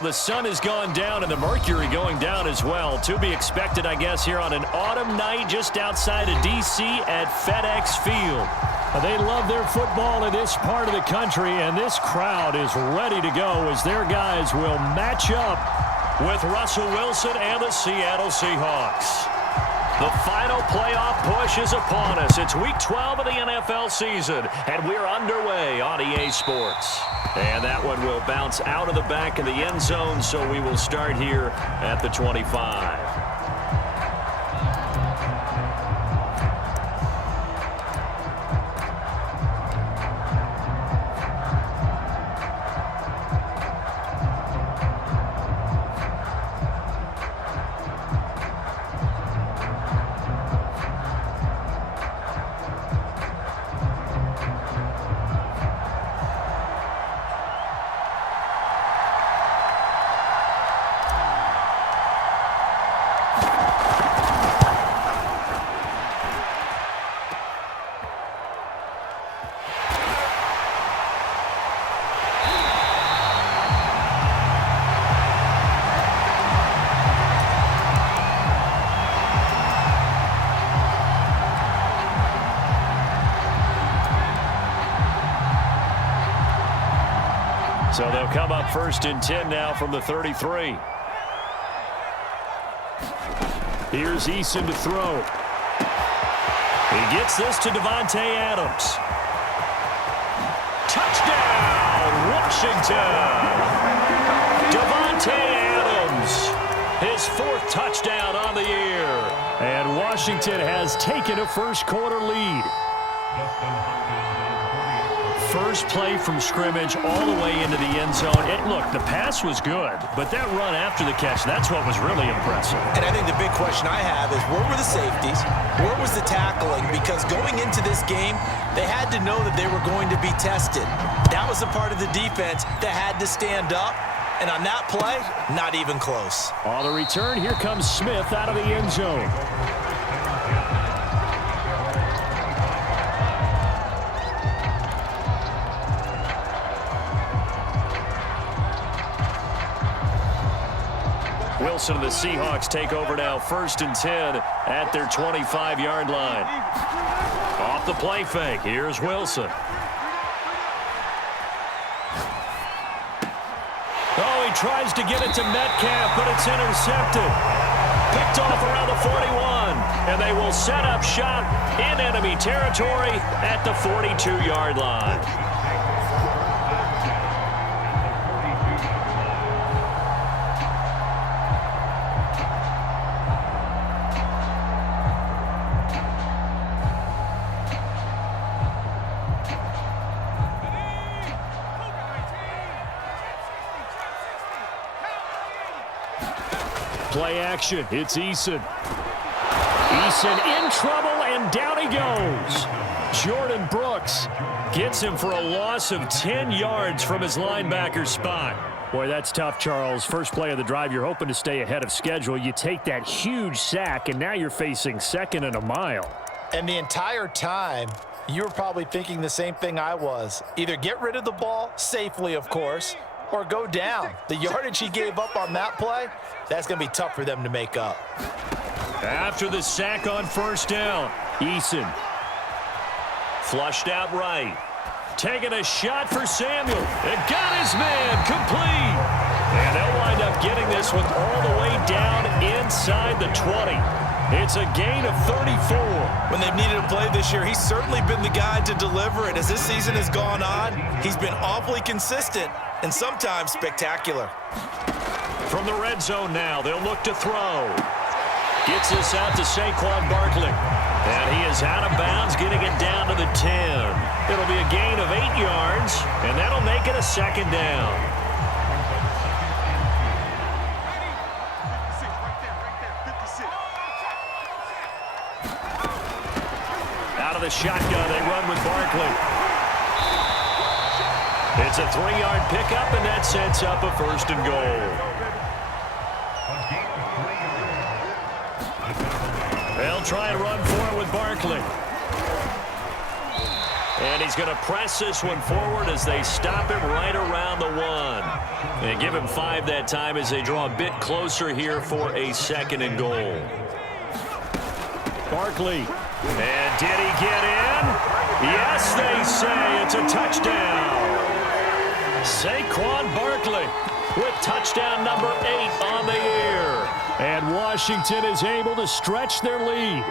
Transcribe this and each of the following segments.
The sun has gone down and the mercury going down as well. To be expected, I guess, here on an autumn night just outside of D.C. at FedEx Field. They love their football in this part of the country, and this crowd is ready to go as their guys will match up with Russell Wilson and the Seattle Seahawks. The final playoff push is upon us. It's Week 12 of the NFL season, and we're underway on EA Sports. And that one will bounce out of the back of the end zone, so we will start here at the 25. So they'll come up 1st and 10 now from the 33. Here's Eason to throw. He gets this to Davante Adams. Touchdown, Washington! Davante Adams, his 4th touchdown on the year. And Washington has taken a first-quarter lead. First play from scrimmage all the way into the end zone. Look, the pass was good, but that run after the catch, that's what was really impressive. And I think the big question I have is, where were the safeties? Where was the tackling? Because going into this game, they had to know that they were going to be tested. That was the part of the defense that had to stand up. And on that play, not even close. On the return, here comes Smith out of the end zone. Wilson and the Seahawks take over now, 1st and 10 at their 25-yard line. Off the play fake, here's Wilson. Oh, he tries to get it to Metcalf, but it's intercepted. Picked off around the 41, and they will set up shop in enemy territory at the 42-yard line. Play action. It's Eason. Eason in trouble, and down he goes. Jordan Brooks gets him for a loss of 10 yards from his linebacker spot. Boy, that's tough, Charles. First play of the drive, you're hoping to stay ahead of schedule. You take that huge sack, and now you're facing 2nd and a mile. And the entire time, you were probably thinking the same thing I was. Either get rid of the ball, safely, of course, or go down. The yardage he gave up on that play, that's going to be tough for them to make up. After the sack on 1st down, Eason flushed out right. Taking a shot for Samuel. It got his man complete. And they'll wind up getting this one all the way down inside the 20. It's a gain of 34. When they've needed a play this year, he's certainly been the guy to deliver it. As this season has gone on, he's been awfully consistent and sometimes spectacular. From the red zone now, they'll look to throw. Gets this out to Saquon Barkley. And he is out of bounds, getting it down to the 10. It'll be a gain of 8 yards, and that'll make it a 2nd down. Out of the shotgun, they run with Barkley. It's a 3-yard pickup, and that sets up a 1st and goal. They'll try and run for it with Barkley. And he's going to press this one forward as they stop him right around the 1. They give him 5 that time as they draw a bit closer here for a 2nd and goal. Barkley. And did he get in? Yes, they say it's a touchdown. Saquon Barkley with touchdown number 8 on the year. And Washington is able to stretch their lead.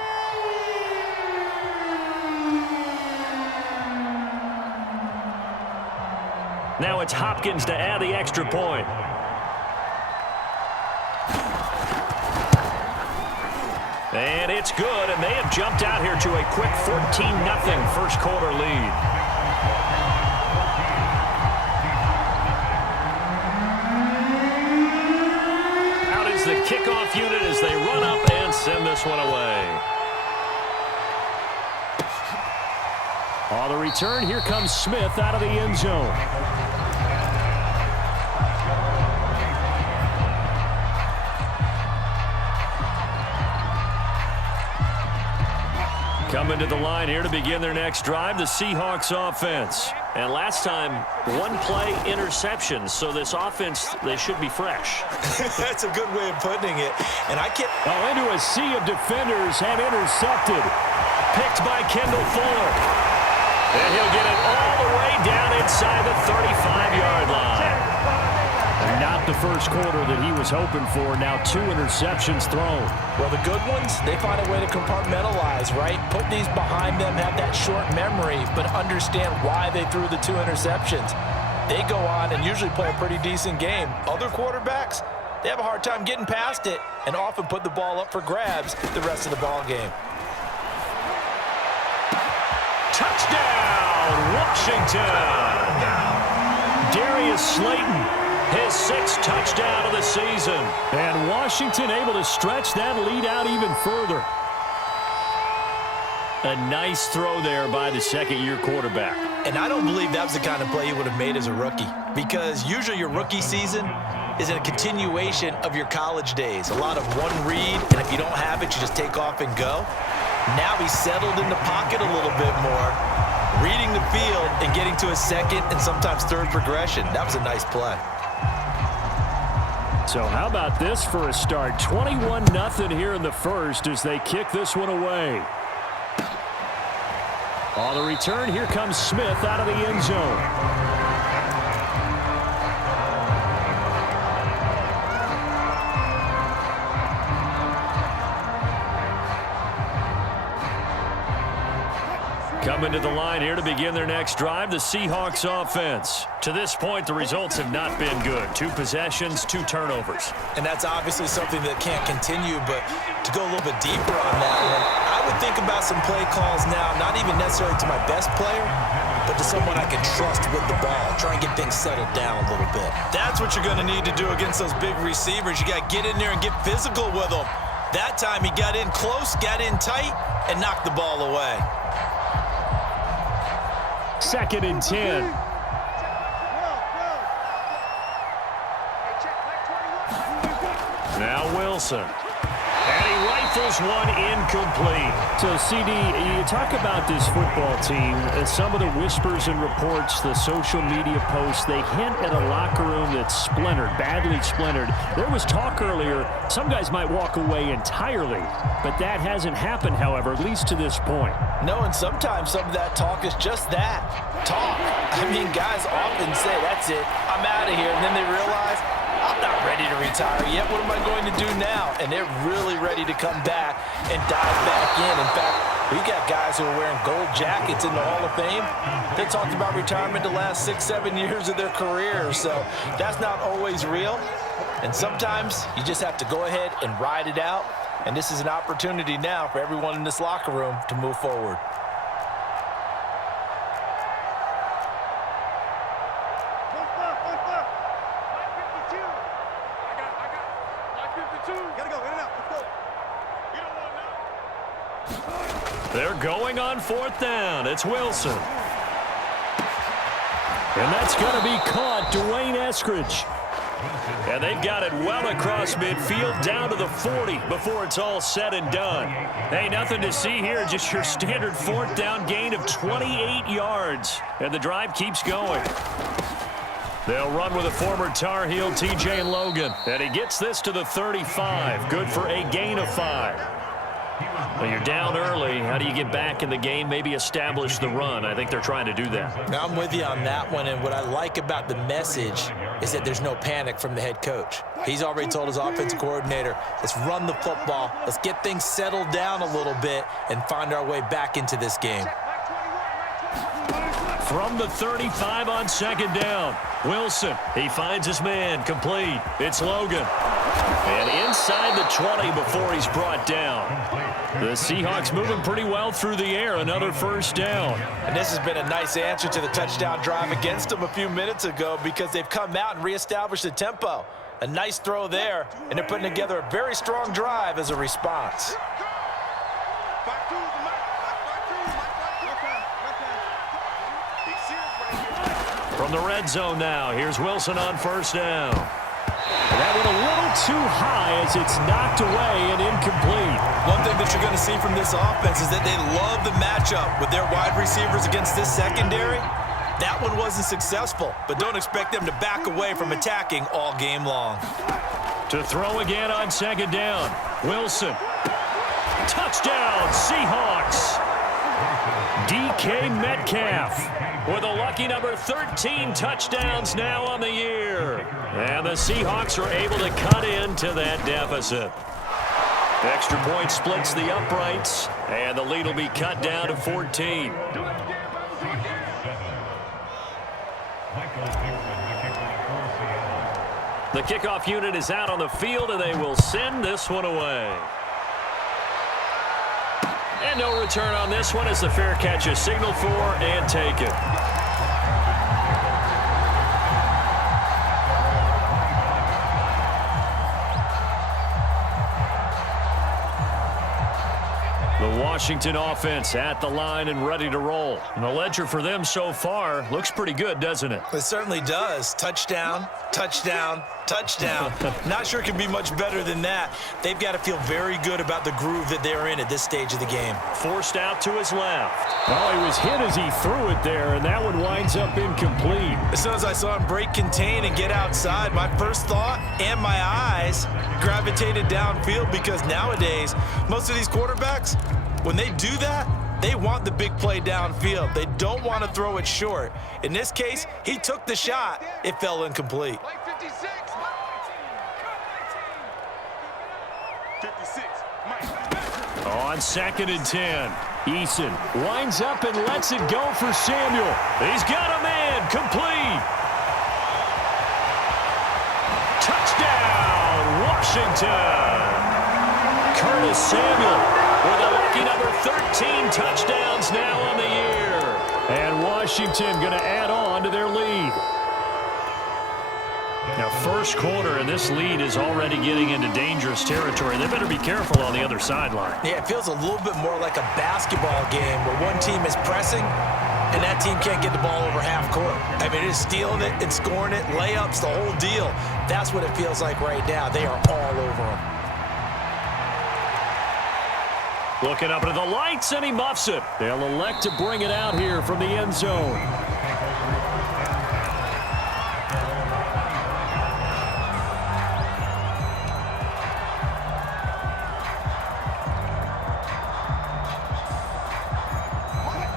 Now it's Hopkins to add the extra point. And it's good, and they have jumped out here to a quick 14-0 first quarter lead. Out is the kickoff unit as they run up and send this one away. On the return, here comes Smith out of the end zone. Coming to the line here to begin their next drive, the Seahawks offense. And last time, 1-play interception, so this offense, they should be fresh. That's a good way of putting it. And I can't... Oh, into a sea of defenders and intercepted. Picked by Kendall Fuller. And he'll get it all the way down inside the 35-yard line. And not the first quarter that he was hoping for. Now 2 interceptions thrown. Well, the good ones, they find a way to compartmentalize, right? Put these behind them, have that short memory, but understand why they threw the 2 interceptions. They go on and usually play a pretty decent game. Other quarterbacks, they have a hard time getting past it and often put the ball up for grabs the rest of the ball game. Touchdown, Washington! Darius Slayton, his 6th touchdown of the season. And Washington able to stretch that lead out even further. A nice throw there by the 2nd-year quarterback. And I don't believe that was the kind of play he would have made as a rookie, because usually your rookie season is a continuation of your college days. A lot of one read, and if you don't have it, you just take off and go. Now he's settled in the pocket a little bit more, reading the field and getting to a 2nd and sometimes 3rd progression. That was a nice play. So how about this for a start? 21-0 here in the first as they kick this one away. On the return, here comes Smith out of the end zone. Coming to the line here to begin their next drive, the Seahawks offense. To this point, the results have not been good. 2 possessions, 2 turnovers. And that's obviously something that can't continue, but to go a little bit deeper on that one, I would think about some play calls now, not even necessarily to my best player, but to someone I can trust with the ball. Try and get things settled down a little bit. That's what you're going to need to do against those big receivers. You got to get in there and get physical with them. That time he got in close, got in tight, and knocked the ball away. 2nd and 10. Now Wilson. And he rifles one incomplete. So, CD, you talk about this football team. Some of the whispers and reports, the social media posts, they hint at a locker room that's splintered, badly splintered. There was talk earlier, some guys might walk away entirely. But that hasn't happened, however, at least to this point. No, and sometimes some of that talk is just that, talk. I mean, guys often say, that's it, I'm out of here, and then they realize, I'm not ready to retire yet. What am I going to do now? And they're really ready to come back and dive back in. In fact, we got guys who are wearing gold jackets in the Hall of Fame. They talked about retirement the last 6-7 years of their career. So that's not always real. And sometimes you just have to go ahead and ride it out. And this is an opportunity now for everyone in this locker room to move forward. They're going on 4th down. It's Wilson. And that's going to be caught, Dwayne Eskridge. And they've got it well across midfield down to the 40 before it's all said and done. Hey, nothing to see here, just your standard 4th down gain of 28 yards. And the drive keeps going. They'll run with a former Tar Heel, T.J. Logan. And he gets this to the 35. Good for a gain of 5. Well, you're down early. How do you get back in the game? Maybe establish the run. I think they're trying to do that. Now, I'm with you on that one, and what I like about the message is that there's no panic from the head coach. He's already told his offensive coordinator, let's run the football, let's get things settled down a little bit and find our way back into this game. From the 35 on second down, Wilson, he finds his man, complete. It's Logan. And inside the 20 before he's brought down. The Seahawks moving pretty well through the air, another first down. And this has been a nice answer to the touchdown drive against them a few minutes ago because they've come out and reestablished the tempo. A nice throw there, and they're putting together a very strong drive as a response. From the red zone now, here's Wilson on first down. That went a little too high as it's knocked away and incomplete. One thing that you're going to see from this offense is that they love the matchup with their wide receivers against this secondary. That one wasn't successful, but don't expect them to back away from attacking all game long. To throw again on second down, Wilson. Touchdown, Seahawks. DK Metcalf with a lucky number 13 touchdowns now on the year. And the Seahawks are able to cut into that deficit. Extra point splits the uprights, and the lead will be cut down to 14. The kickoff unit is out on the field, and they will send this one away. And no return on this one as the fair catch is signaled for and taken. The Washington offense at the line and ready to roll. And the ledger for them so far looks pretty good, doesn't it? It certainly does. Touchdown, touchdown, touchdown. Not sure it can be much better than that. They've got to feel very good about the groove that they're in at this stage of the game. Forced out to his left. Oh, he was hit as he threw it there, and that one winds up incomplete. As soon as I saw him break contain and get outside, my first thought and my eyes gravitated downfield because nowadays, most of these quarterbacks, when they do that, they want the big play downfield. They don't want to throw it short. In this case, he took the shot. It fell incomplete. On second and 10, Eason winds up and lets it go for Samuel. He's got a man, complete. Touchdown, Washington. Curtis Samuel with a lucky number 13 touchdowns now on the year. And Washington going to add on to their lead. Now, first quarter, and this lead is already getting into dangerous territory. They better be careful on the other sideline. Yeah, it feels a little bit more like a basketball game where one team is pressing and that team can't get the ball over half court. I mean, it is stealing it and scoring it, layups, the whole deal. That's what it feels like right now. They are all over them. Looking up into the lights, and he muffs it. They'll elect to bring it out here from the end zone.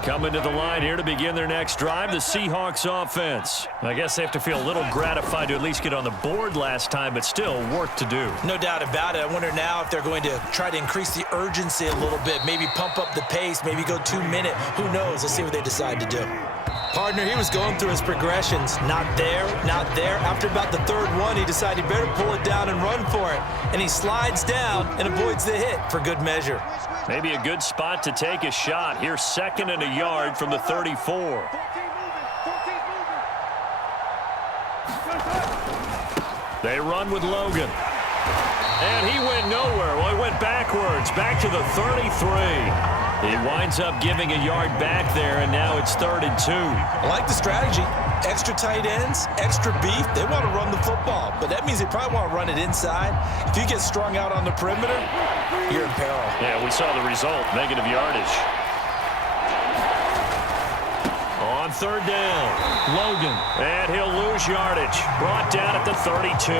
Coming to the line here to begin their next drive, the Seahawks offense. I guess they have to feel a little gratified to at least get on the board last time, but still work to do. No doubt about it. I wonder now if they're going to try to increase the urgency a little bit, maybe pump up the pace, maybe go 2 minute. Who knows? Let's see what they decide to do. Partner, he was going through his progressions. Not there, not there. After about the third one, he decided he better pull it down and run for it. And he slides down and avoids the hit for good measure. Maybe a good spot to take a shot. Here's second and a yard from the 34. They run with Logan. And he went nowhere. Well, he went backwards, back to the 33. He winds up giving a yard back there, and now it's 3rd and 2. I like the strategy. Extra tight ends, extra beef. They want to run the football, but that means they probably want to run it inside. If you get strung out on the perimeter, you're in peril. Yeah, we saw the result, negative yardage. On on third down. Logan. And he'll lose yardage. Brought down at the 32.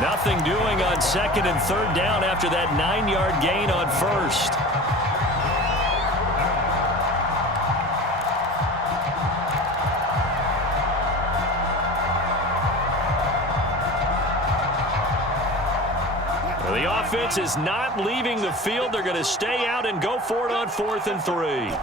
Nothing doing on second and third down after that 9-yard gain on first. Well, the offense is not leaving the field. They're going to stay out and go for it on 4th and 3.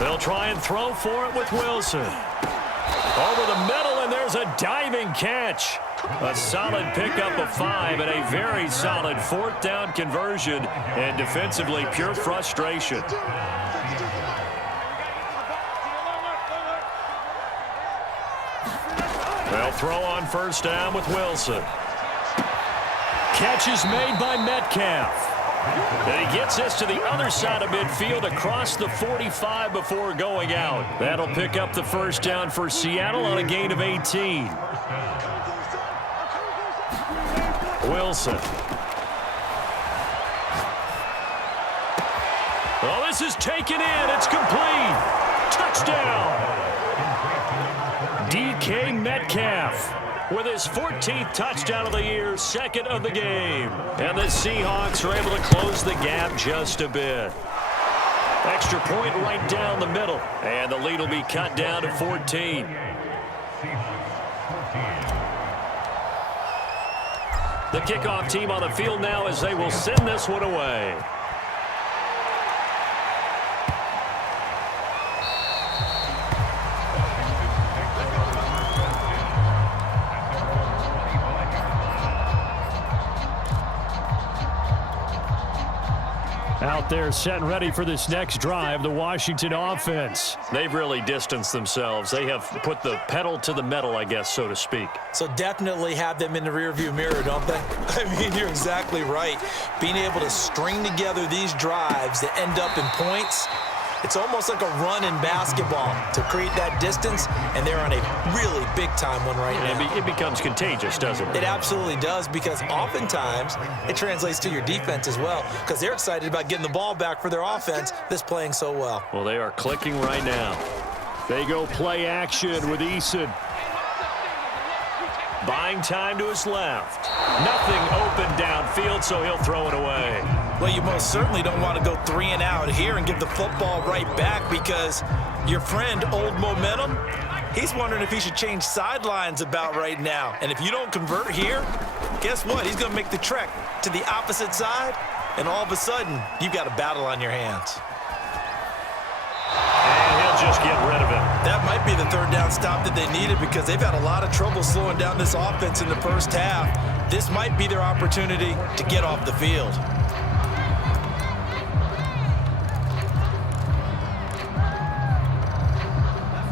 They'll try and throw for it with Wilson. Over the middle, and there's a diving catch. A solid pickup of 5 and a very solid 4th down conversion, and defensively pure frustration. They'll throw on first down with Wilson. Catch is made by Metcalf. And he gets this to the other side of midfield across the 45 before going out. That'll pick up the first down for Seattle on a gain of 18. Wilson. Oh, this is taken in. It's complete. Touchdown. DK Metcalf with his 14th touchdown of the year, 2nd of the game. And the Seahawks are able to close the gap just a bit. Extra point right down the middle. And the lead will be cut down to 14. The kickoff team on the field now as they will send this one away. Out there set and ready for this next drive, the Washington offense. They've really distanced themselves. They have put the pedal to the metal, I guess, so to speak. So definitely have them in the rearview mirror, don't they? I mean, you're exactly right. Being able to string together these drives that end up in points, it's almost like a run in basketball to create that distance, and they're on a really big-time one right now. It becomes contagious, doesn't it? It absolutely does, because oftentimes it translates to your defense as well, because they're excited about getting the ball back for their offense that's playing so well. Well, they are clicking right now. They go play action with Eason. Buying time to his left. Nothing open downfield, so he'll throw it away. Well, you most certainly don't want to go 3 and out here and give the football right back, because your friend, Old Momentum, he's wondering if he should change sidelines about right now. And if you don't convert here, guess what? He's going to make the trek to the opposite side, and all of a sudden, you've got a battle on your hands. And he'll just get rid of it. That might be the 3rd down stop that they needed, because they've had a lot of trouble slowing down this offense in the first half. This might be their opportunity to get off the field.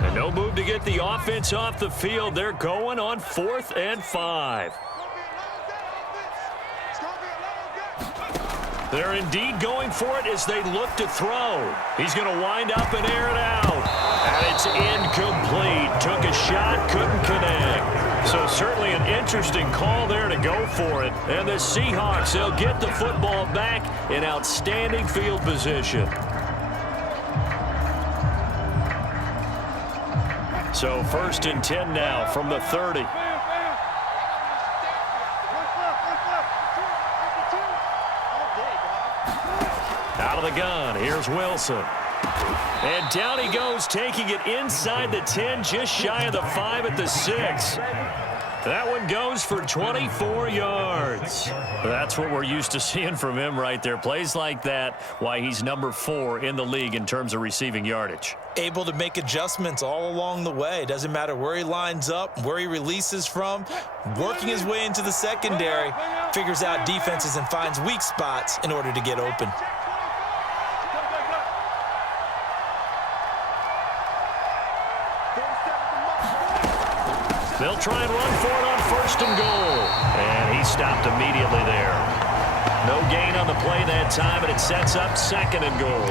And no move to get the offense off the field. They're going on 4th and 5. They're indeed going for it as they look to throw. He's going to wind up and air it out. And it's incomplete. Took a shot, couldn't connect. So certainly an interesting call there to go for it. And the Seahawks, they'll get the football back in outstanding field position. So 1st and 10 now from the 30. Out of the gun, here's Wilson. And down he goes, taking it inside the 10, just shy of the 5 at the 6. That one goes for 24 yards. That's what we're used to seeing from him right there. Plays like that, why he's number 4 in the league in terms of receiving yardage. Able to make adjustments all along the way. Doesn't matter where he lines up, where he releases from. Working his way into the secondary, figures out defenses and finds weak spots in order to get open. They'll try and run for it on 1st and goal. And he stopped immediately there. No gain on the play that time, and it sets up 2nd and goal.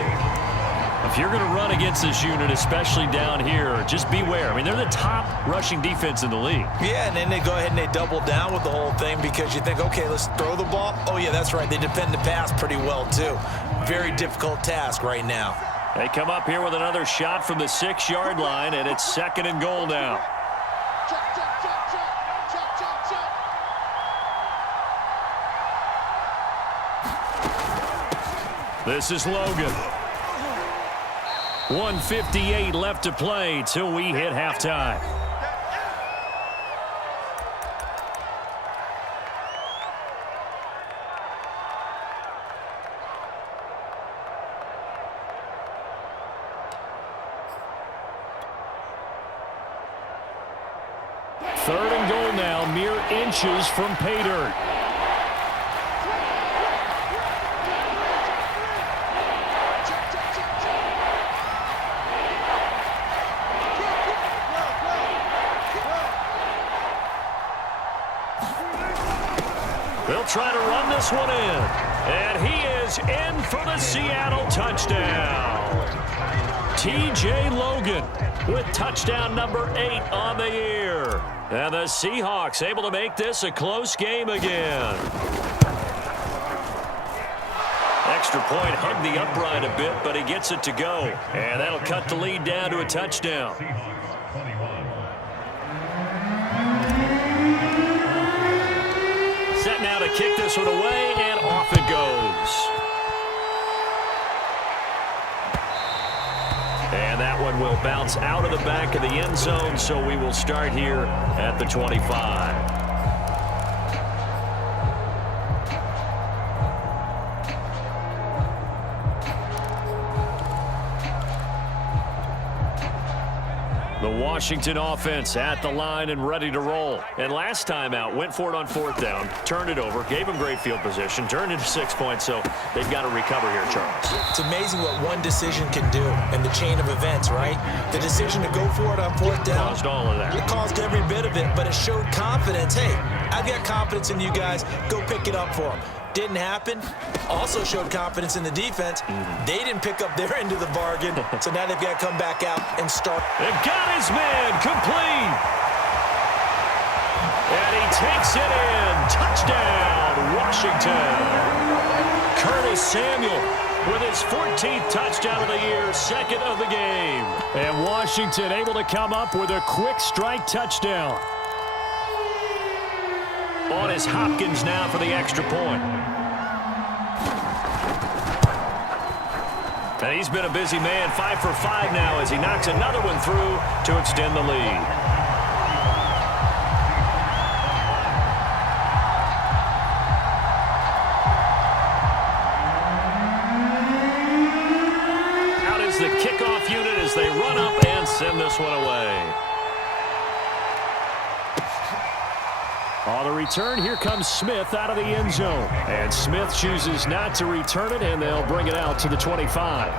If you're going to run against this unit, especially down here, just beware. I mean, they're the top rushing defense in the league. Yeah, and then they go ahead and they double down with the whole thing because you think, okay, let's throw the ball. Oh, yeah, that's right. They defend the pass pretty well, too. Very difficult task right now. They come up here with another shot from the 6-yard line, and it's 2nd and goal now. This is Logan. 1:58 left to play till we hit halftime. Third and goal now, mere inches from pay dirt. They'll try to run this one in. And he is in for the Seattle touchdown. T.J. Logan with touchdown number 8 on the year. And the Seahawks able to make this a close game again. Extra point hugged the upright a bit, but he gets it to go. And that'll cut the lead down to a touchdown. Set now to kick this one away, and off it goes. And that one will bounce out of the back of the end zone, so we will start here at the 25. The Washington offense at the line and ready to roll. And last time out, went for it on 4th down, turned it over, gave them great field position, turned into 6 points, so they've got to recover here, Charles. It's amazing what one decision can do in the chain of events, right? The decision to go for it on 4th down. Caused all of that. It caused every bit of it, but it showed confidence. Hey, I've got confidence in you guys. Go pick it up for them. Didn't happen. Also showed confidence in the defense. They didn't pick up their end of the bargain, so now they've got to come back out and start. They've got his man complete. And he takes it in. Touchdown, Washington. Curtis Samuel with his 14th touchdown of the year, 2nd of the game. And Washington able to come up with a quick strike touchdown. On is Hopkins now for the extra point. And he's been a busy man, 5 for 5 now as he knocks another one through to extend the lead. Out is the kickoff unit as they run up and send this one away. On the return, here comes Smith out of the end zone. And Smith chooses not to return it, and they'll bring it out to the 25.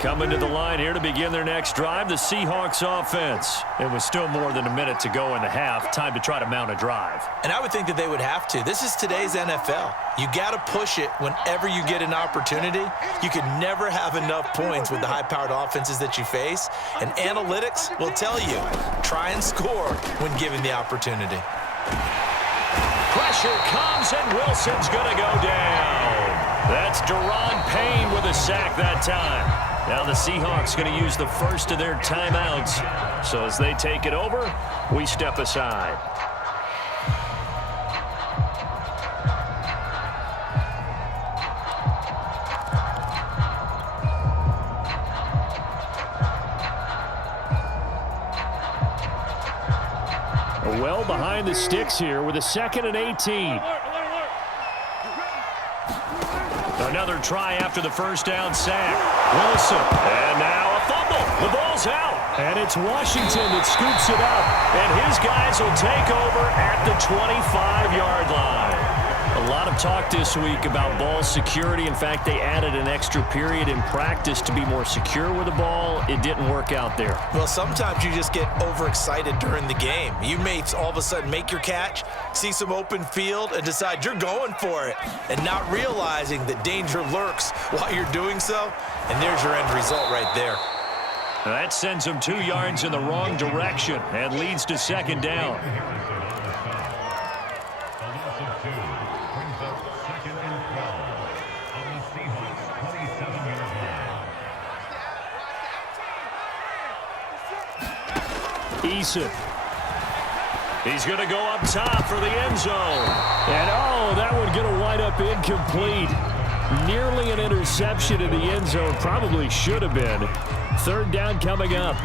Coming to the line here to begin their next drive, the Seahawks offense. It was still more than a minute to go in the half. Time to try to mount a drive. And I would think that they would have to. This is today's NFL. You got to push it whenever you get an opportunity. You could never have enough points with the high-powered offenses that you face. And analytics will tell you, try and score when given the opportunity. Pressure comes, and Wilson's going to go down. That's Daron Payne with a sack that time. Now the Seahawks going to use the first of their timeouts. So as they take it over, we step aside. Well behind the sticks here with a 2nd and 18. Another try after the first down sack. Wilson. And now a fumble. The ball's out. And it's Washington that scoops it up. And his guys will take over at the 25-yard line. A lot of talk this week about ball security. In fact, they added an extra period in practice to be more secure with the ball. It didn't work out there. Well, sometimes you just get overexcited during the game. You may all of a sudden make your catch, see some open field, and decide you're going for it, and not realizing that danger lurks while you're doing so. And there's your end result right there. That sends them 2 yards in the wrong direction and leads to second down. Eason. He's going to go up top for the end zone. And, oh, that one going to wind up incomplete. Nearly an interception in the end zone. Probably should have been. Third down coming up.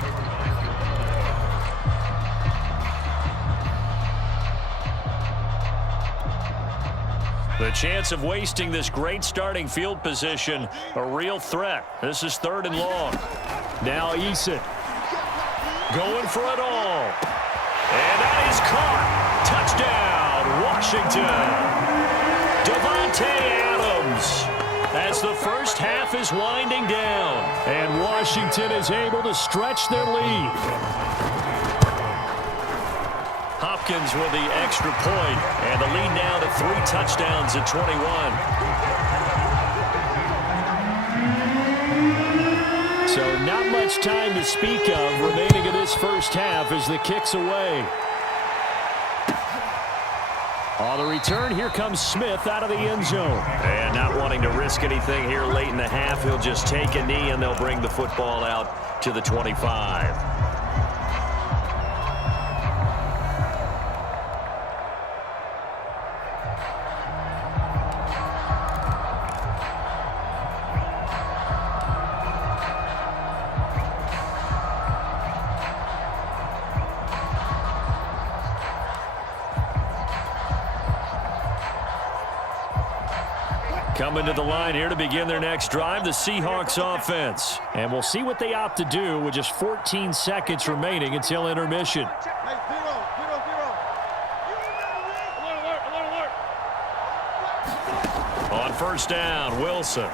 The chance of wasting this great starting field position, a real threat. This is 3rd and long. Now Eason going for it all. And that is caught. Touchdown, Washington. Davante Adams. As the first half is winding down, and Washington is able to stretch their lead. Hopkins with the extra point, and the lead now to 3 touchdowns at 21. So not much time to speak of remaining in this first half as the kick's away. On the return, here comes Smith out of the end zone. And not wanting to risk anything here late in the half, he'll just take a knee and they'll bring the football out to the 25. Coming to the line here to begin their next drive, the Seahawks offense. And we'll see what they opt to do with just 14 seconds remaining until intermission. On first down, Wilson.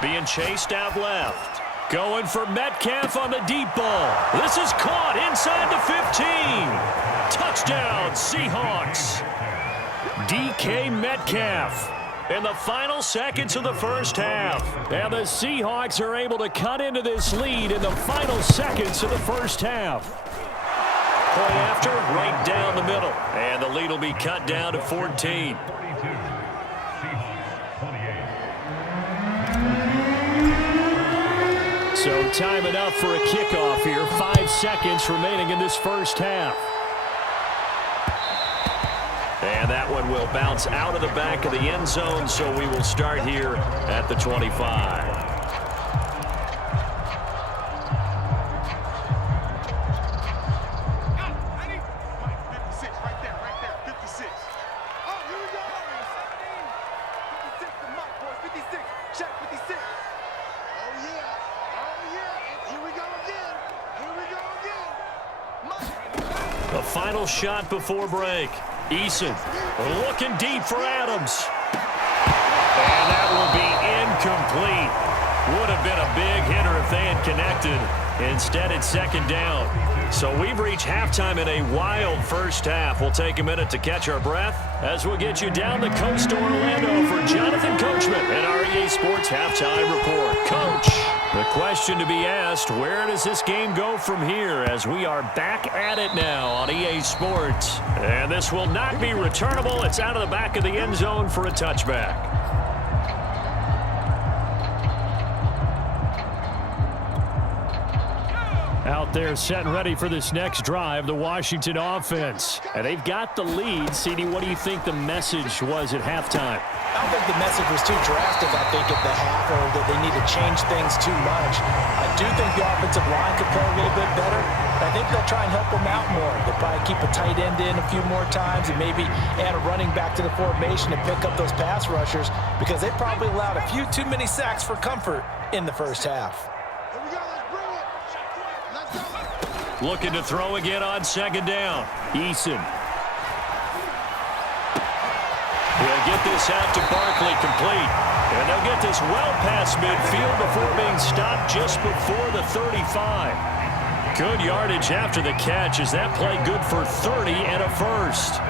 Being chased out left. Going for Metcalf on the deep ball. This is caught inside the 15. Touchdown, Seahawks. DK Metcalf in the final seconds of the first half. And the Seahawks are able to cut into this lead in the final seconds of the first half. Point after, right down the middle. And the lead will be cut down to 14. So time enough for a kickoff here. 5 seconds remaining in this first half. And that one will bounce out of the back of the end zone, so we will start here at the 25. The final shot before break. Eason looking deep for Adams. And that will be incomplete. Would have been a big hitter if they had connected. Instead, it's second down. So we've reached halftime in a wild first half. We'll take a minute to catch our breath as we'll get you down the coast to Orlando for Jonathan Coachman and our EA Sports Halftime Report. Coach, the question to be asked, where does this game go from here as we are back at it now on EA Sports? And this will not be returnable. It's out of the back of the end zone for a touchback. Out there set and ready for this next drive, the Washington offense. And they've got the lead. CD, what do you think the message was at halftime? I don't think the message was too drastic, I think, at the half, or that they need to change things too much. I do think the offensive line could play a little bit better. I think they'll try and help them out more. They'll probably keep a tight end in a few more times and maybe add a running back to the formation and pick up those pass rushers because they probably allowed a few too many sacks for comfort in the first half. Looking to throw again on second down. Eason. He'll get this out to Barkley complete. And they'll get this well past midfield before being stopped just before the 35. Good yardage after the catch. Is that play good for 30 and a first?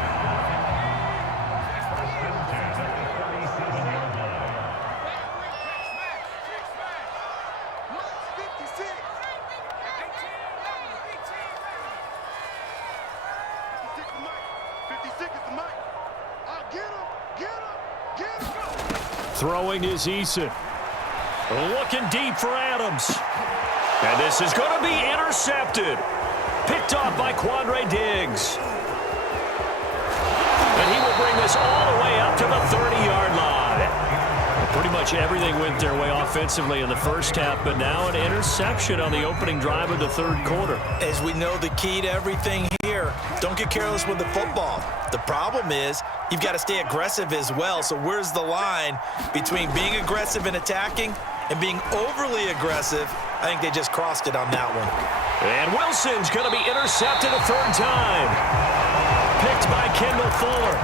Throwing is Eason. Looking deep for Adams. And this is going to be intercepted. Picked off by Quandre Diggs. And he will bring this all the way up to the 30-yard line. Pretty much everything went their way offensively in the first half, but now an interception on the opening drive of the third quarter. As we know, the key to everything here, don't get careless with the football. The problem is you've got to stay aggressive as well. So where's the line between being aggressive and attacking and being overly aggressive? I think they just crossed it on that one. And Wilson's going to be intercepted a third time. Picked by Kendall Fuller.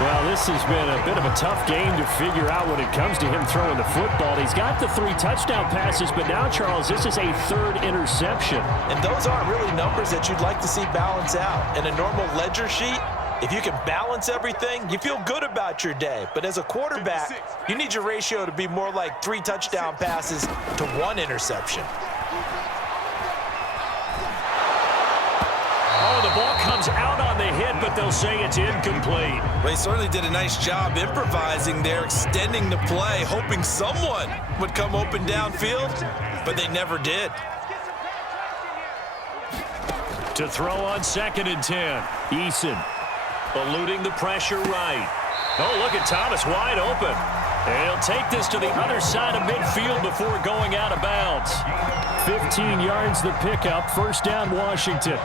Well, this has been a bit of a tough game to figure out when it comes to him throwing the football. He's got the 3 touchdown passes, but now, Charles, this is a third interception. And those aren't really numbers that you'd like to see balance out. In a normal ledger sheet, if you can balance everything, you feel good about your day. But as a quarterback, you need your ratio to be more like 3 touchdown passes to 1 interception. Oh, the ball comes out on the hit, but they'll say it's incomplete. Well, he certainly did a nice job improvising there, extending the play, hoping someone would come open downfield, but they never did. To throw on 2nd and 10. Eason eluding the pressure right. Oh, look at Thomas wide open. And he'll take this to the other side of midfield before going out of bounds. 15 yards the pickup. First down, Washington.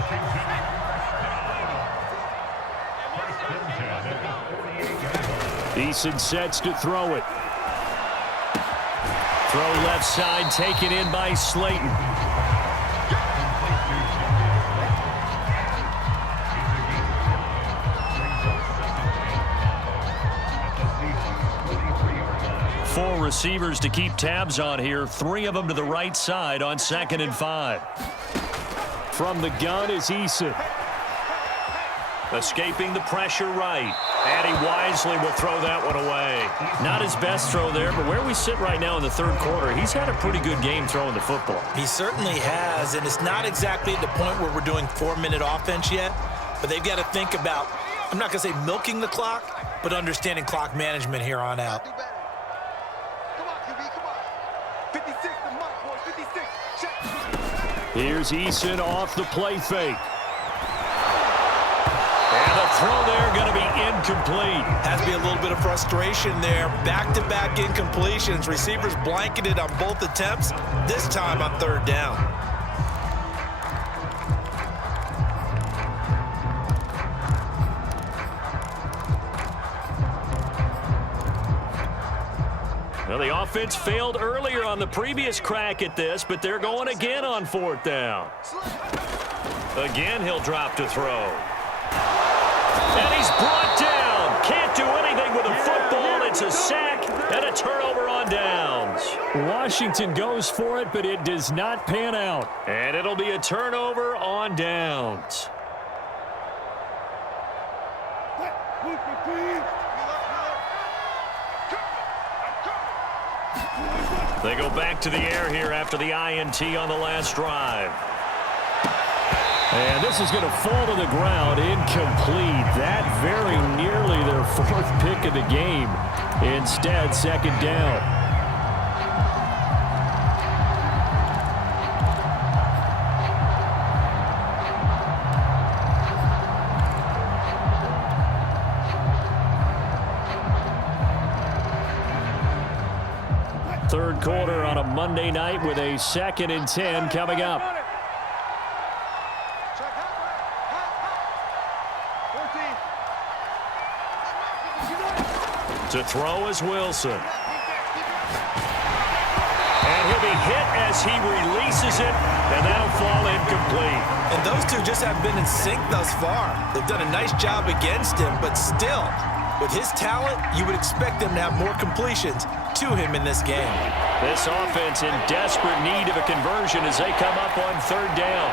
Eason sets to throw it. Throw left side, taken in by Slayton. Four receivers to keep tabs on here. 3 of them to the right side on 2nd and 5. From the gun is Eason. Escaping the pressure right. And he wisely will throw that one away. Not his best throw there, but where we sit right now in the third quarter, he's had a pretty good game throwing the football. He certainly has, and it's not exactly at the point where we're doing 4-minute offense yet, but they've got to think about, I'm not going to say milking the clock, but understanding clock management here on out. Here's Eason off the play fake. And the throw there going to be incomplete. Has to be a little bit of frustration there. Back-to-back incompletions. Receivers blanketed on both attempts, this time on 3rd down. Well, the offense failed earlier on the previous crack at this, but they're going again on 4th down. Again, he'll drop to throw. And he's brought down. Can't do anything with a football. It's a sack and a turnover on downs. Washington goes for it, but it does not pan out. And it'll be a turnover on downs. They go back to the air here after the INT on the last drive. And this is going to fall to the ground, incomplete. That very nearly their 4th pick of the game. Instead, 2nd down. Third quarter on a Monday night with a 2nd and 10 coming up. To throw is Wilson. And he'll be hit as he releases it, and that'll fall incomplete. And those two just haven't been in sync thus far. They've done a nice job against him, but still, With his talent, you would expect them to have more completions to him in this game. This offense in desperate need of a conversion as they come up on third down.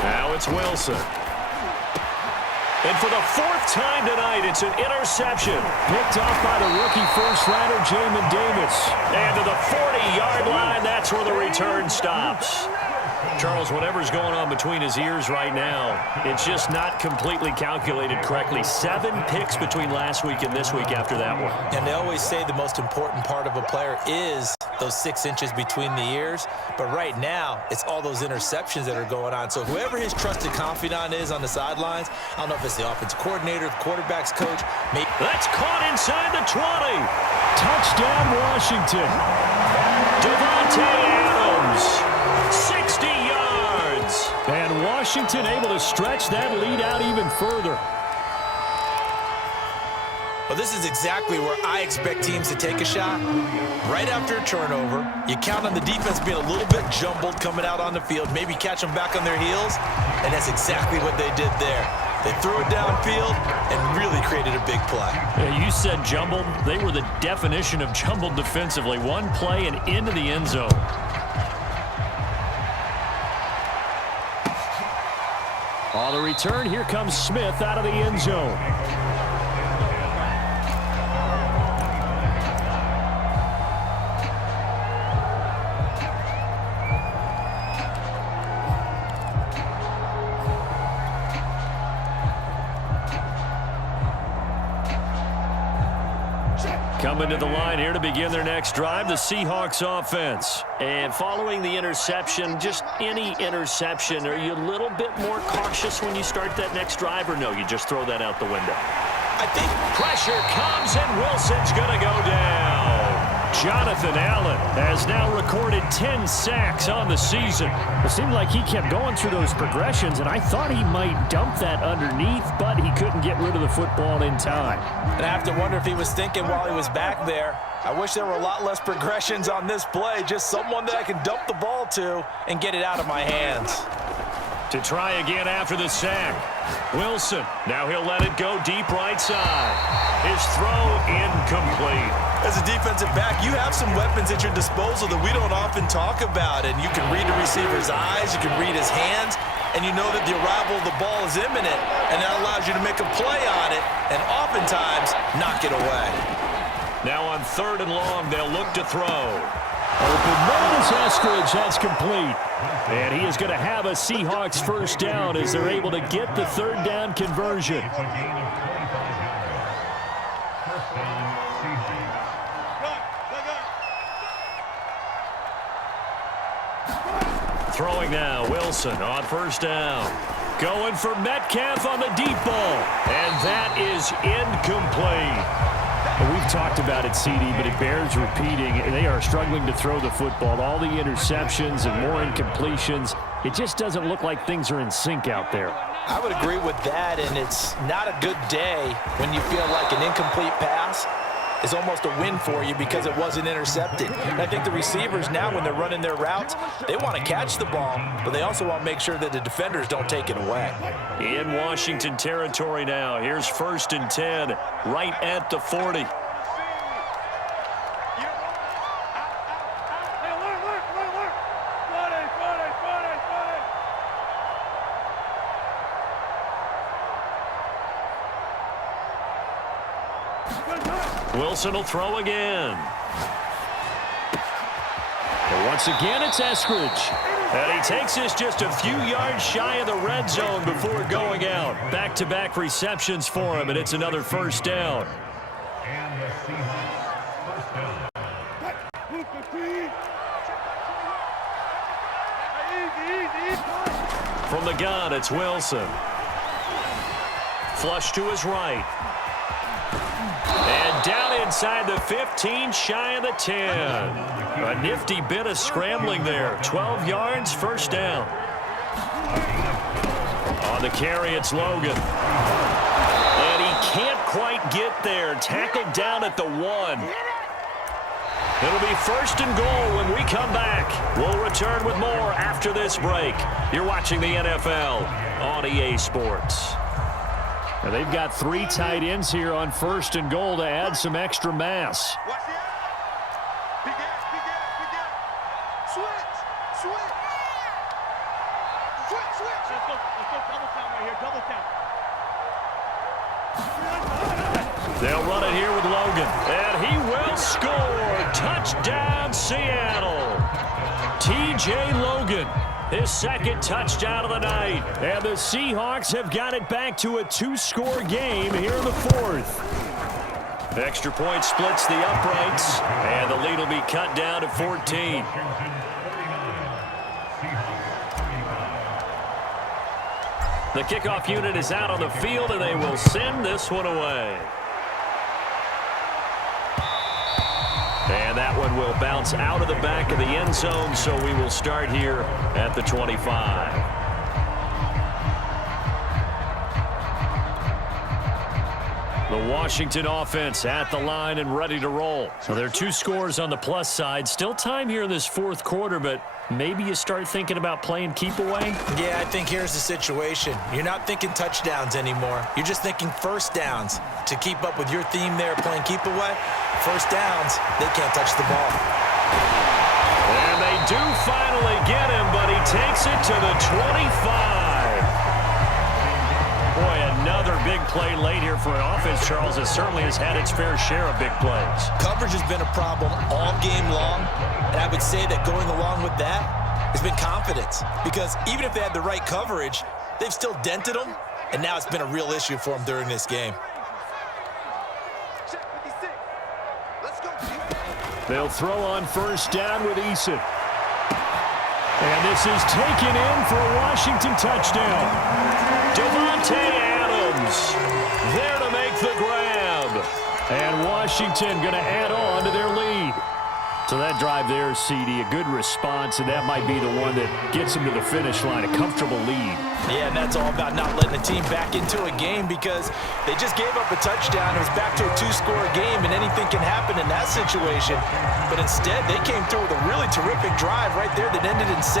Now it's Wilson. And for the fourth time tonight, it's an interception. Picked off by the rookie first-rounder, Jamin Davis. And to the 40-yard line, that's where the return stops. Charles, whatever's going on between his ears right now, it's just not completely calculated correctly. 7 picks between last week and this week after that one. And they always say the most important part of a player is those 6 inches between the ears. But right now, it's all those interceptions that are going on. So whoever his trusted confidant is on the sidelines, I don't know if it's the offensive coordinator, the quarterback's coach. Maybe that's caught inside the 20. Touchdown, Washington. Devontae Adams, 60 yards. And Washington able to stretch that lead out even further. Well, this is exactly where I expect teams to take a shot. Right after a turnover, you count on the defense being a little bit jumbled coming out on the field, maybe catch them back on their heels, and that's exactly what they did there. They threw it downfield and really created a big play. Yeah, you said jumbled. They were the definition of jumbled defensively. One play and into the end zone. On the return, here comes Smith out of the end zone. Coming to the line here to begin their next drive, the Seahawks offense. And following the interception, just any interception, are you a little bit more cautious when you start that next drive, or no, you just throw that out the window? I think pressure comes, and Wilson's going to go down. Jonathan Allen has now recorded 10 sacks on the season. It seemed like he kept going through those progressions, and I thought he might dump that underneath, but he couldn't get rid of the football in time. And I have to wonder if he was thinking while he was back there, I wish there were a lot less progressions on this play, just someone that I can dump the ball to and get it out of my hands. To try again after the sack. Wilson, now he'll let it go deep right side. His throw incomplete. As a defensive back, you have some weapons at your disposal that we don't often talk about, and you can read the receiver's eyes, you can read his hands, and you know that the arrival of the ball is imminent, and that allows you to make a play on it, and oftentimes knock it away. Now on 3rd and long, they'll look to throw. Open man is Eskridge. That's complete. And he is going to have a Seahawks first down as they're able to get the 3rd down conversion. Throwing now, Wilson on 1st down. Going for Metcalf on the deep ball. And that is incomplete. We've talked about it, CD, but it bears repeating. They are struggling to throw the football. All the interceptions and more incompletions. It just doesn't look like things are in sync out there. I would agree with that, and it's not a good day when you feel like an incomplete pass is almost a win for you because it wasn't intercepted. And I think the receivers now, when they're running their routes, they want to catch the ball, but they also want to make sure that the defenders don't take it away. In Washington territory now. Here's 1st and 10, right at the 40. Wilson will throw again. And once again, it's Eskridge. And he takes this just a few yards shy of the red zone before going out. Back-to-back receptions for him, and it's another 1st down. From the gun, it's Wilson. Flush to his right. And down inside the 15, shy of the 10. A nifty bit of scrambling there. 12 yards, 1st down. On the carry, it's Logan. And he can't quite get there. Tackled down at the 1. It'll be 1st and goal when we come back. We'll return with more after this break. You're watching the NFL on EA Sports. Now they've got 3 tight ends here on 1st and goal to add some extra mass. They'll run it here with Logan, and he will score. Touchdown, Seattle. T.J. Logan, his 2nd touchdown of the night. And the Seahawks have got it back to a 2-score game here in the 4th. Extra point splits the uprights, and the lead will be cut down to 14. The kickoff unit is out on the field, and they will send this one away. And that one will bounce out of the back of the end zone, so we will start here at the 25. The Washington offense at the line and ready to roll. So there are 2 scores on the plus side. Still time here in this 4th quarter, but maybe you start thinking about playing keep away? Yeah, I think here's the situation. You're not thinking touchdowns anymore. You're just thinking 1st downs. To keep up with your theme there, playing keep away, 1st downs, they can't touch the ball. And they do finally get him, but he takes it to the 25. Boy, another big play late here for an offense, Charles, that certainly has had its fair share of big plays. Coverage has been a problem all game long, and I would say that going along with that has been confidence. Because even if they had the right coverage, they've still dented them, and now it's been a real issue for them during this game. They'll throw on 1st down with Eason. And this is taken in for a Washington touchdown. Devontae Adams there to make the grab. And Washington going to add on to their lead. So that drive there, CD, a good response, and that might be the one that gets them to the finish line, a comfortable lead. Yeah, and that's all about not letting the team back into a game because they just gave up a touchdown. It was back to a 2-score game, and anything can happen in that situation. But instead, they came through with a really terrific drive right there that ended in 6.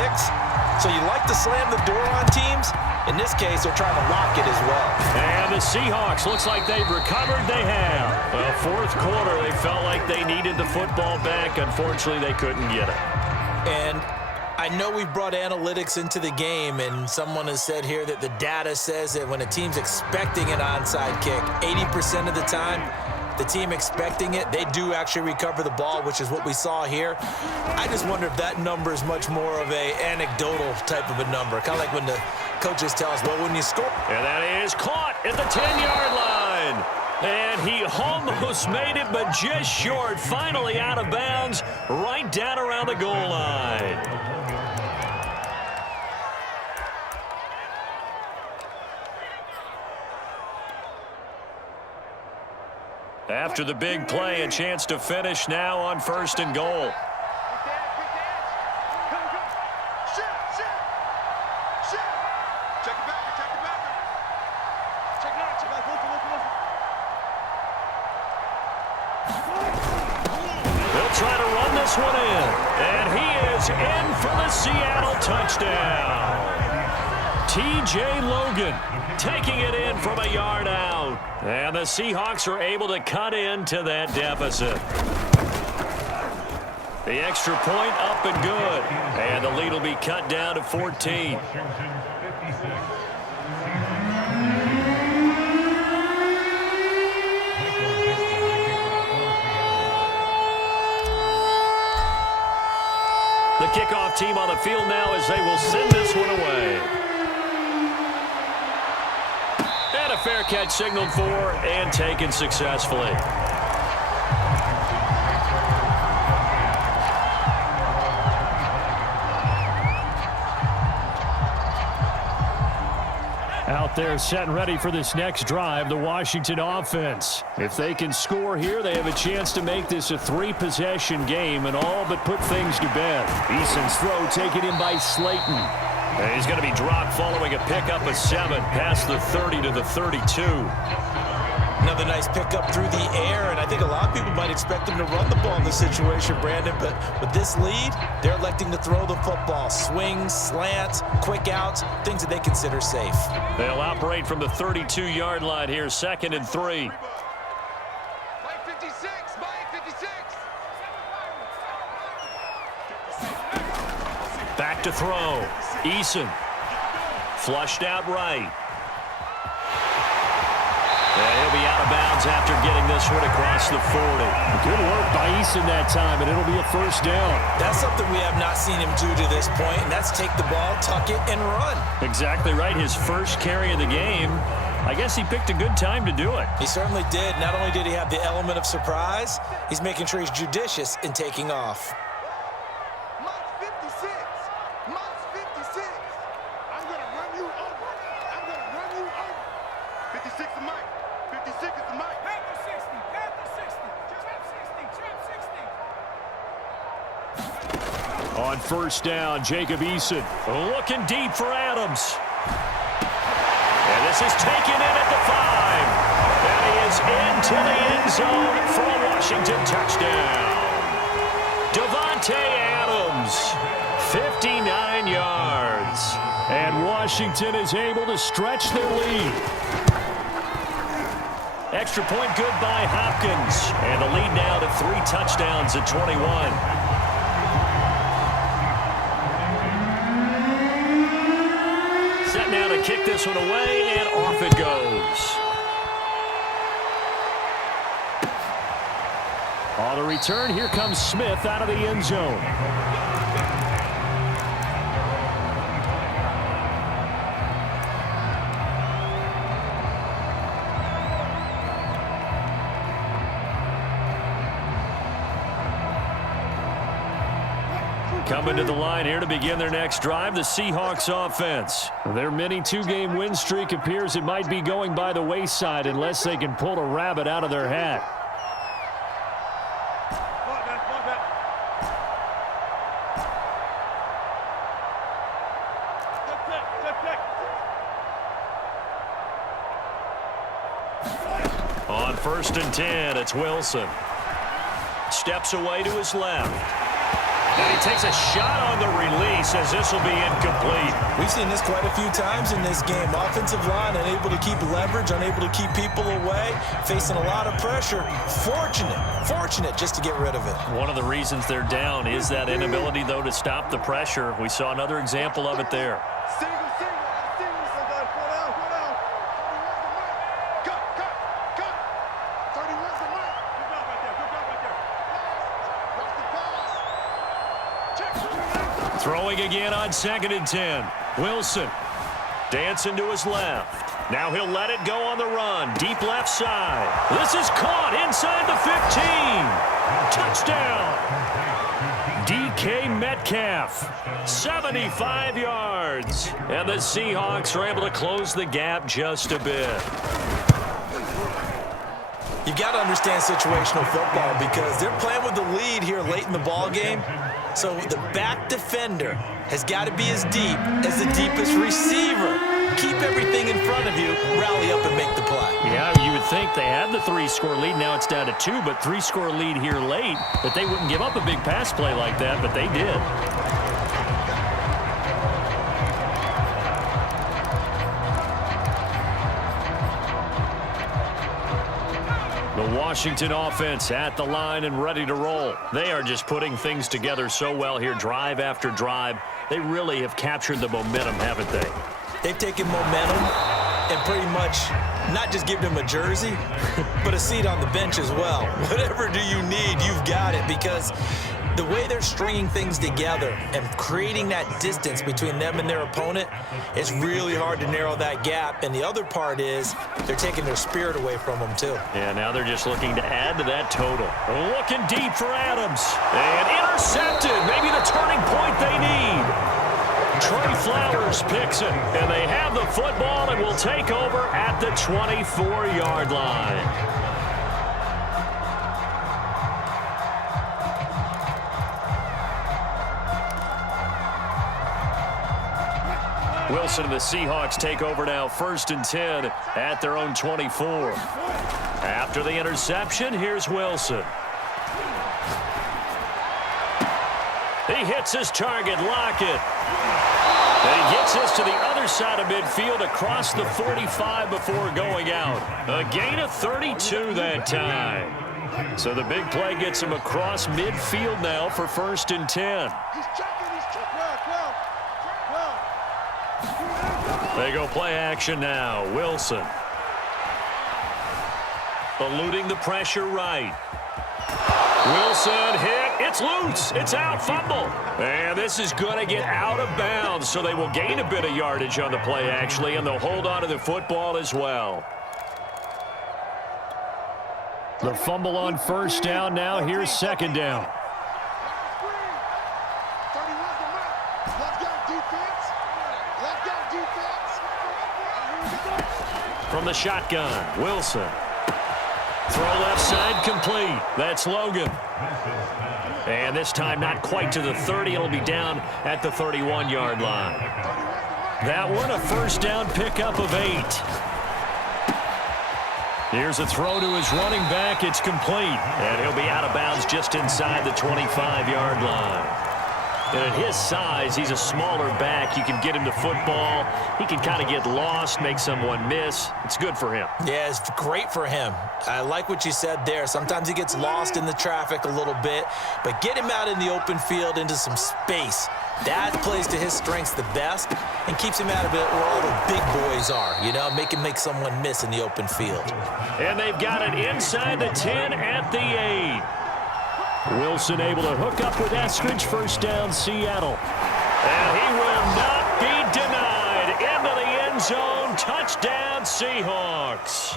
So you like to slam the door on teams. In this case, they're trying to lock it as well. And the Seahawks, looks like they've recovered. They have. Well, 4th quarter, they felt like they needed the football back. Unfortunately, they couldn't get it. And I know we've brought analytics into the game, and someone has said here that the data says that when a team's expecting an onside kick, 80% of the time, the team expecting it, they do actually recover the ball, which is what we saw here. I just wonder if that number is much more of a anecdotal type of a number, kind of like when the coaches tell us, well, when you score. And that is caught at the 10-yard line. And he almost made it, but just short. Finally out of bounds, right down around the goal line. After the big play, a chance to finish now on 1st and goal. They'll try to run this one in, and he is in for the Seattle touchdown. T.J. Logan taking it in from a yard out. And the Seahawks are able to cut into that deficit. The extra point up and good. And the lead will be cut down to 14. The kickoff team on the field now as they will send this one away. And a fair catch signaled for and taken successfully. Out there set and ready for this next drive, the Washington offense. If they can score here, they have a chance to make this a 3-possession game and all but put things to bed. Eason's throw taken in by Slayton. And he's going to be dropped following a pickup of 7 past the 30 to the 32. Another nice pickup through the air, and I think a lot of people might expect him to run the ball in this situation, Brandon, but with this lead, they're electing to throw the football. Swings, slants, quick outs, things that they consider safe. They'll operate from the 32-yard line here, 2nd and 3. Back to throw. Eason. Flushed out right. And he'll be out of bounds after getting this one across the 40. Good work by Eason that time, and it'll be a first down. That's something we have not seen him do to this point, and that's take the ball, tuck it, and run. Exactly right. His first carry of the game. I guess he picked a good time to do it. He certainly did. Not only did he have the element of surprise, he's making sure he's judicious in taking off. On first down, Jacob Eason looking deep for Adams. And this is taken in at the 5. And he is into the end zone for a Washington touchdown. Davante Adams, 59 yards. And Washington is able to stretch their lead. Extra point good by Hopkins. And the lead now to 3 touchdowns at 21. Now to kick this one away, and off it goes. On the return, here comes Smith out of the end zone. Coming to the line here to begin their next drive, the Seahawks offense. Their mini 2-game win streak appears it might be going by the wayside unless they can pull a rabbit out of their hat. On 1st and 10, it's Wilson. Steps away to his left. And he takes a shot on the release as this will be incomplete. We've seen this quite a few times in this game. Offensive line unable to keep leverage, unable to keep people away, facing a lot of pressure. Fortunate just to get rid of it. One of the reasons they're down is that inability, though, to stop the pressure. We saw another example of it there. Throwing again on 2nd and 10. Wilson dancing to his left. Now he'll let it go on the run. Deep left side. This is caught inside the 15. Touchdown. DK Metcalf. 75 yards. And the Seahawks are able to close the gap just a bit. You've got to understand situational football because they're playing with the lead here late in the ball game. So the back defender has got to be as deep as the deepest receiver. Keep everything in front of you, rally up and make the play. Yeah, you would think they had the 3-score lead. Now it's down to 2, but 3-score lead here late, that they wouldn't give up a big pass play like that, but they did. The Washington offense at the line and ready to roll. They are just putting things together so well here, drive after drive. They really have captured the momentum, haven't they? They've taken momentum and pretty much not just given him a jersey, but a seat on the bench as well. Whatever do you need, you've got it, because the way they're stringing things together and creating that distance between them and their opponent, it's really hard to narrow that gap. And the other part is they're taking their spirit away from them, too. Yeah, now they're just looking to add to that total. Looking deep for Adams. And intercepted. Maybe the turning point they need. Trey Flowers picks it. And they have the football and will take over at the 24-yard line. Wilson and the Seahawks take over now, 1st and 10 at their own 24. After the interception, here's Wilson. He hits his target, Lockett. And he gets this to the other side of midfield across the 45 before going out. A gain of 32 that time. So the big play gets him across midfield now for 1st and 10. They go play action now. Wilson. Eluding the pressure right. Wilson hit. It's loose. It's out. Fumble. And this is going to get out of bounds, so they will gain a bit of yardage on the play, actually, and they'll hold on to the football as well. The fumble on 1st down now. Here's 2nd down. From the shotgun, Wilson. Throw left side complete. That's Logan. And this time not quite to the 30. It'll be down at the 31-yard line. That one a 1st down pickup of 8. Here's a throw to his running back. It's complete. And he'll be out of bounds just inside the 25-yard line. And at his size, he's a smaller back. You can get him to football. He can kind of get lost, make someone miss. It's good for him. Yeah, it's great for him. I like what you said there. Sometimes he gets lost in the traffic a little bit, but get him out in the open field into some space. That plays to his strengths the best and keeps him out of it where all the big boys are, you know, make him make someone miss in the open field. And they've got it inside the 10 at the 8. Wilson able to hook up with Eskridge. 1st down, Seattle. And he will not be denied. Into the end zone. Touchdown, Seahawks.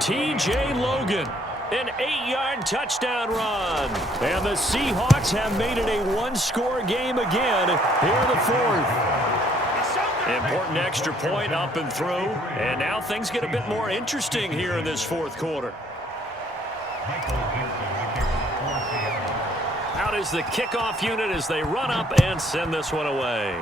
T.J. Logan, an 8-yard touchdown run. And the Seahawks have made it a 1-score game again here in the 4th. Important extra point up and through. And now things get a bit more interesting here in this 4th quarter. Out is the kickoff unit as they run up and send this one away.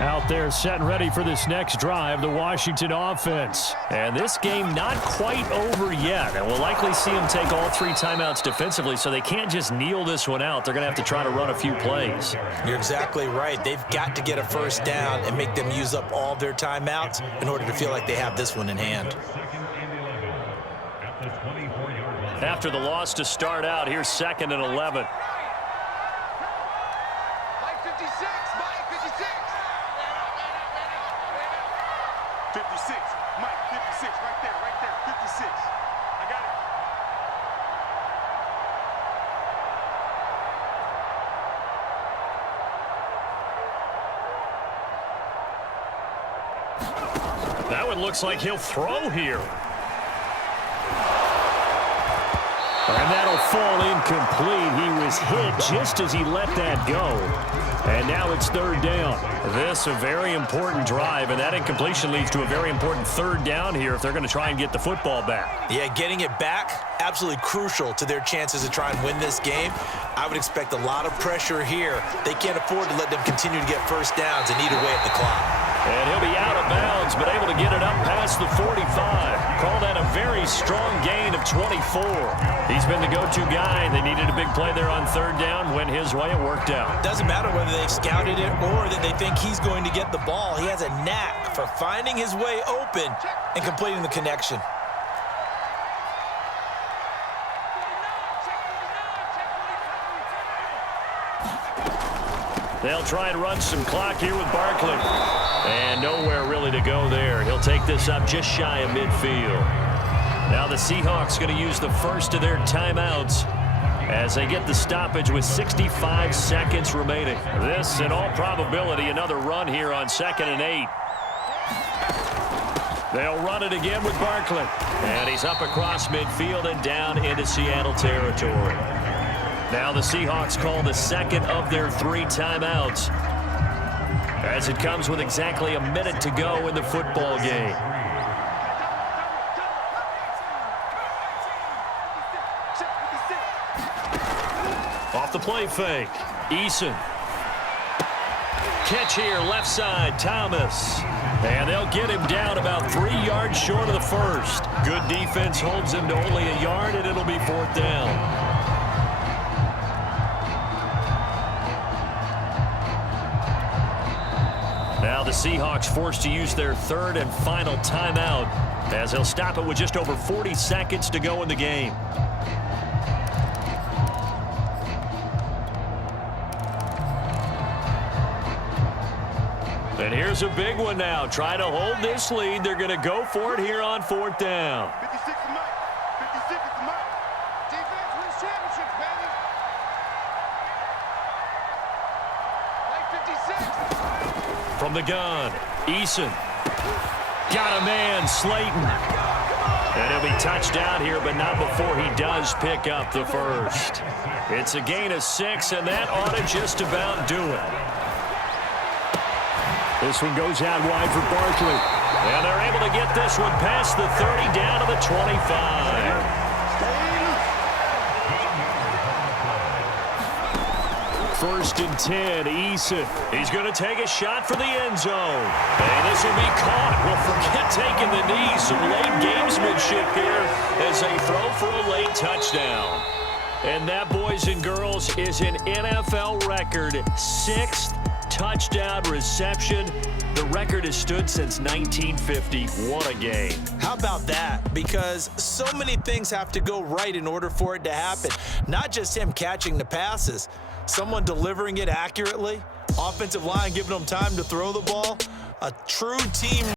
Out there set and ready for this next drive, the Washington offense. And this game not quite over yet. And we'll likely see them take all 3 timeouts defensively, so they can't just kneel this one out. They're going to have to try to run a few plays. You're exactly right. They've got to get a 1st down and make them use up all their timeouts in order to feel like they have this one in hand. After the loss to start out, here's 2nd and 11. That one looks like he'll throw here. And that'll fall incomplete. He was hit just as he let that go. And now it's 3rd down. This a very important drive, and that incompletion leads to a very important 3rd down here if they're going to try and get the football back. Yeah, getting it back, absolutely crucial to their chances to try and win this game. I would expect a lot of pressure here. They can't afford to let them continue to get 1st downs and eat away at the clock. And he'll be out of bounds, but able to get it up past the 45. Call that a very strong gain of 24. He's been the go-to guy. They needed a big play there on 3rd down. Went his way. It worked out. Doesn't matter whether they've scouted it or that they think he's going to get the ball. He has a knack for finding his way open and completing the connection. They'll try and run some clock here with Barkley. And nowhere really to go there. He'll take this up just shy of midfield. Now the Seahawks going to use the first of their timeouts as they get the stoppage with 65 seconds remaining. This, in all probability, another run here on 2nd and 8. They'll run it again with Barkley. And he's up across midfield and down into Seattle territory. Now the Seahawks call the 2nd of their 3 timeouts as it comes with exactly a minute to go in the football game. Off the play fake. Eason. Catch here, left side, Thomas. And they'll get him down about 3 yards short of the first. Good defense holds him to only a yard, and it'll be 4th down. Now the Seahawks forced to use their 3rd and final timeout, as they'll stop it with just over 40 seconds to go in the game. And here's a big one now. Trying to hold this lead. They're going to go for it here on 4th down. 56 is Mike. 56 is Mike. Defense wins championships, baby. Like 56. From the gun, Eason. Got a man, Slayton. And he'll be touchdown here, but not before he does pick up the first. It's a gain of 6, and that ought to just about do it. This one goes out wide for Barkley. And they're able to get this one past the 30 down to the 25. First and 10, Eason. He's going to take a shot for the end zone. And this will be caught. Well, forget taking the knees. Some late gamesmanship here as they throw for a late touchdown. And that, boys and girls, is an NFL record 6th touchdown reception. The record has stood since 1950. What a game. How about that? Because so many things have to go right in order for it to happen. Not just him catching the passes, someone delivering it accurately, offensive line giving them time to throw the ball, a true team